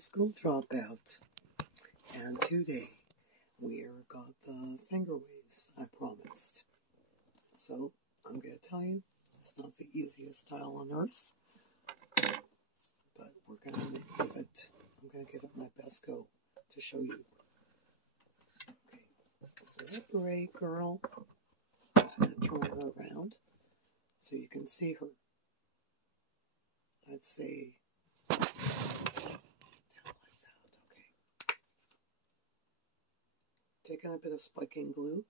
School dropouts, and today we got the finger waves I promised. So I'm going to tell you, it's not the easiest style on earth, but we're going to give it, I'm going to give it my best go to show you. Okay, separate, girl. I'm just going to turn her around so you can see her. I'd say taking a bit of spiking glue.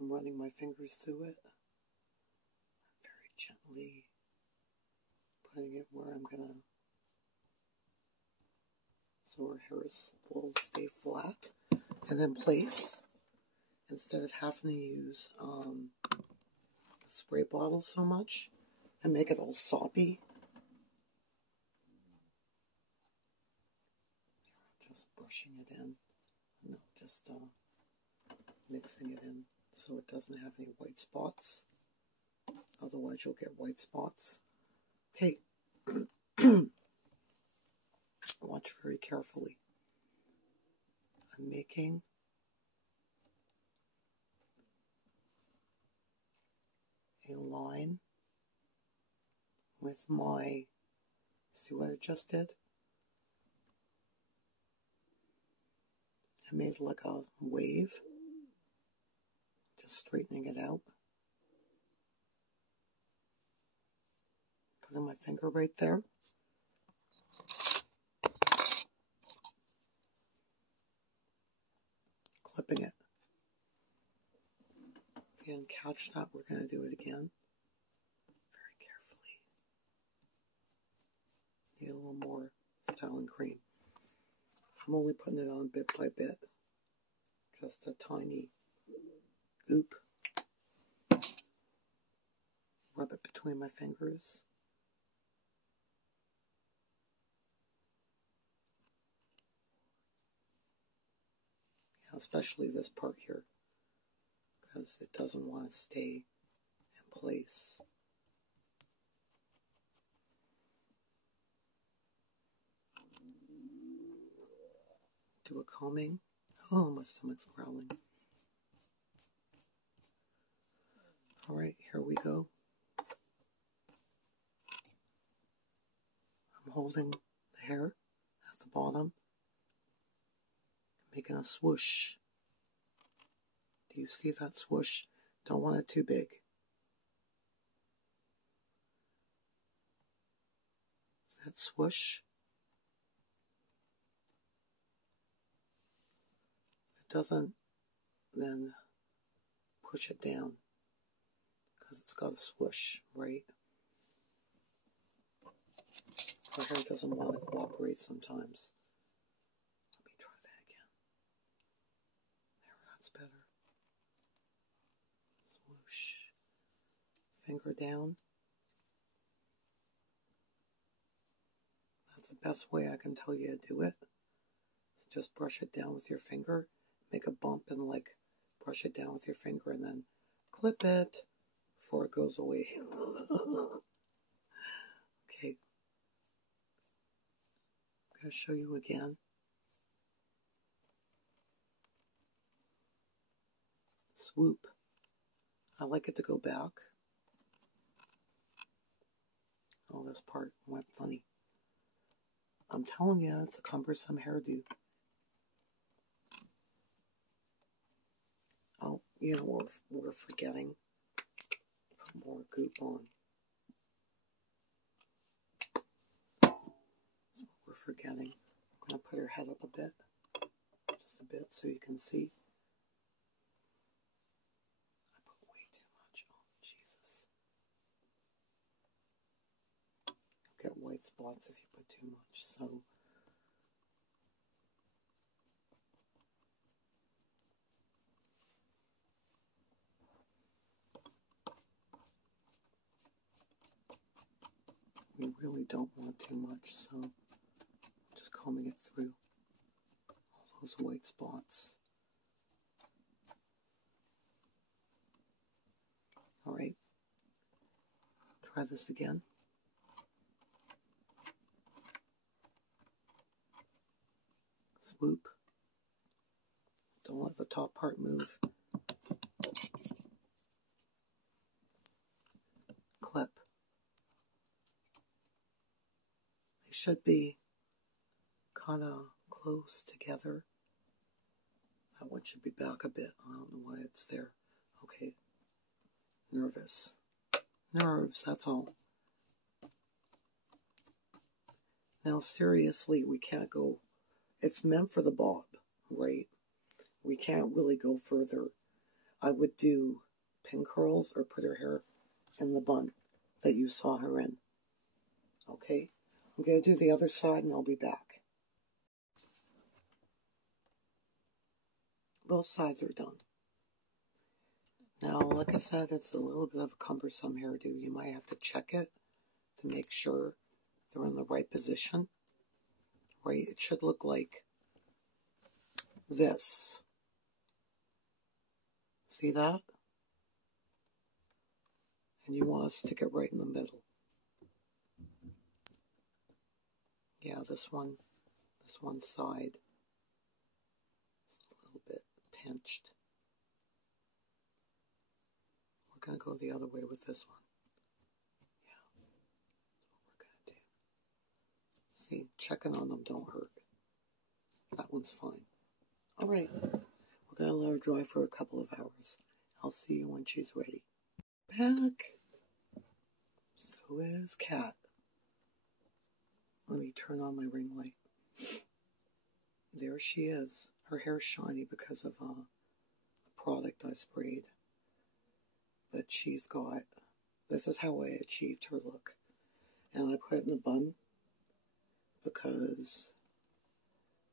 I'm running my fingers through it. Very gently putting it where I'm gonna, so her hair will stay flat and in place instead of having to use the spray bottle so much and make it all soppy. Just brushing it in. No, just mixing it in so it doesn't have any white spots. Otherwise you'll get white spots. Okay. Watch very carefully. I'm making a line with my, see what I just did? I made like a wave, just straightening it out. Putting my finger right there. Clipping it. If you didn't catch that, we're going to do it again. Very carefully. Need a little more styling cream. I'm only putting it on bit by bit. Just a tiny goop. Rub it between my fingers. Yeah, especially this part here, because it doesn't want to stay in place. Do a combing. Oh, my stomach's growling. Alright, here we go. I'm holding the hair at the bottom, making a swoosh. Do you see that swoosh? Don't want it too big. Is that swoosh? If it doesn't, then push it down, because it's got a swoosh, right? Our hair doesn't want to cooperate sometimes. Let me try that again. There, that's better. Swoosh. Finger down. That's the best way I can tell you to do it. Is just brush it down with your finger. Make a bump and like brush it down with your finger and then clip it before it goes away. Okay. I'm going to show you again. Swoop. I like it to go back. Oh, this part went funny. I'm telling you, it's a cumbersome hairdo. Oh, you know, we're forgetting. Put more goop on. That's what we're forgetting. I'm going to put her head up a bit. Just a bit so you can see. I put way too much on. Jesus. You'll get white spots if you put too much. So You really don't want too much, so just combing it through all those white spots. All right, try this again. Swoop. Don't let the top part move. Clip. They should be kind of close together. That one should be back a bit. I don't know why it's there. Okay. Nervous. Nerves, that's all. Now, seriously, we can't go. It's meant for the bob, right? We can't really go further. I would do pin curls or put her hair in the bun that you saw her in. Okay? I'm going to do the other side and I'll be back. Both sides are done. Now, like I said, it's a little bit of a cumbersome hairdo. You might have to check it to make sure they're in the right position. Right? It should look like this. See that? And you want to stick it right in the middle. Yeah, this one side is a little bit pinched. We're going to go the other way with this one. Yeah, that's what we're going to do. See, checking on them don't hurt. That one's fine. All right, we're going to let her dry for a couple of hours. I'll see you when she's ready. Back. So is Kat. Let me turn on my ring light. There she is. Her hair's shiny because of a product I sprayed. But she's got, this is how I achieved her look. And I put it in a bun because,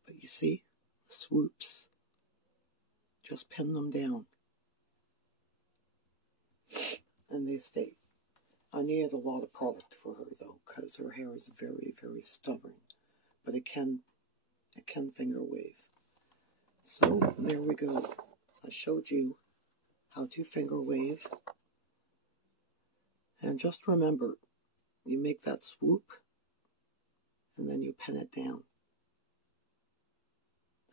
but you see, the swoops, just pin them down. And they stay. I needed a lot of product for her though, because her hair is very, very stubborn. But it can finger wave. So there we go. I showed you how to finger wave. And just remember, you make that swoop, and then you pin it down.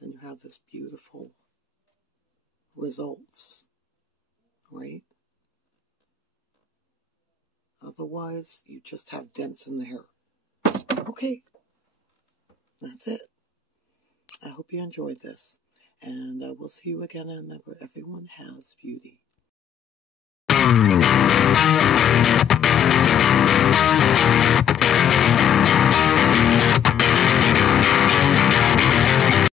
Then you have this beautiful results, right? Otherwise, you just have dents in the hair. Okay, that's it. I hope you enjoyed this, and I will see you again. And remember, everyone has beauty.